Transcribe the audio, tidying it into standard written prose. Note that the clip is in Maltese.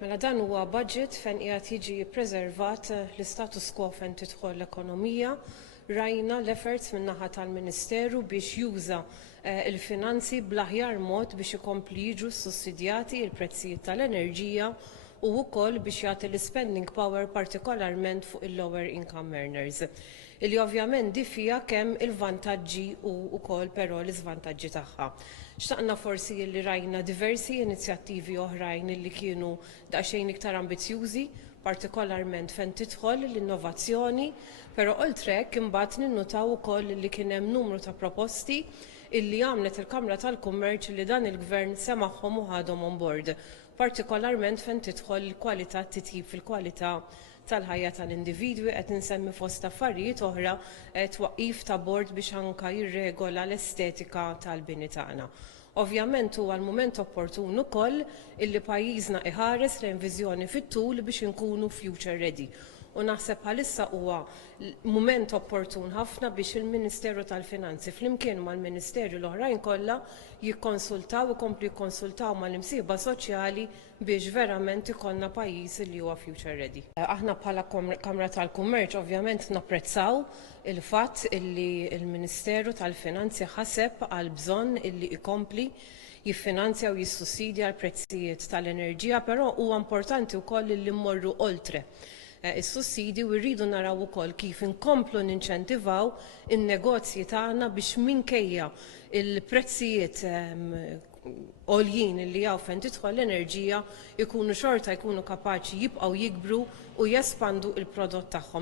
Mela dan huwa budget fejn qiegħed jiġi ppreservat l-status quo fejn tidħol l-ekonomija. Rajna l-efforts min-naħa tal-Ministeru biex juża il-finanzi bl-aħjar mod biex ikompli jiġu sussidjati il-prezzijiet tal-enerġija u wkoll biex jagħti l-spending power partikolarment fuq il-lower income earners. Illi ovvjament di fija kemm il-vantaġġi u wkoll però l-iżvantaġġi tagħha. Xtaqna forsi li rajna diversi inizjattivi oħrajn li kienu daqsxejn iktar ambizjużi, partikolarment fejn tidħol l-innovazzjoni, però oltre hekk imbagħad ninnutaw ukoll li kien hemm numru ta' proposti illi għamlet il-Kamra tal-Kummerċ li dan il-Gvern semagħhom u ħadhom on board, partikolarment fejn tidħol il-kwalità titjib fil-kwalità tal-ħajja tal-individwi qed insemmi fost affarijiet oħra twaqqif ta' bord biex anke jirregola l-estetika tal-bini tagħna. Ovvjament huwa l-mument opportun ukoll illi pajjiżna iħares lejn viżjoni fit-tul biex inkunu future ready. U naħseb bħalissa huwa mument opportun ħafna biex il-Ministeru tal-Finanzi flimkien mal-Ministerju l-oħrajn kollha jikkonsultaw ikomplu jikkonsultaw mal-imsieħba soċjali biex verament ikollna pajjiż li huwa future ready. Aħna bħala Kamra tal-Kummerċ ovvjament napprezzaw il-fatt illi il-Ministeru tal-Finanzi ħaseb għal bżonn illi ikompli jiffinanzja u jissussidja l-prezzijiet tal-enerġija, però huwa importanti wkoll li mmorru oltre is-sussidi u rridu naraw ukoll kif inkomplu ninċentivaw in-negozji tagħna biex minkejja il-prezzijiet għoljin li jaw fejn tidħol l-enerġija jkunu xorta jkunu kapaċi jibqgħu jikbru u jespandu il-prodott tagħhom.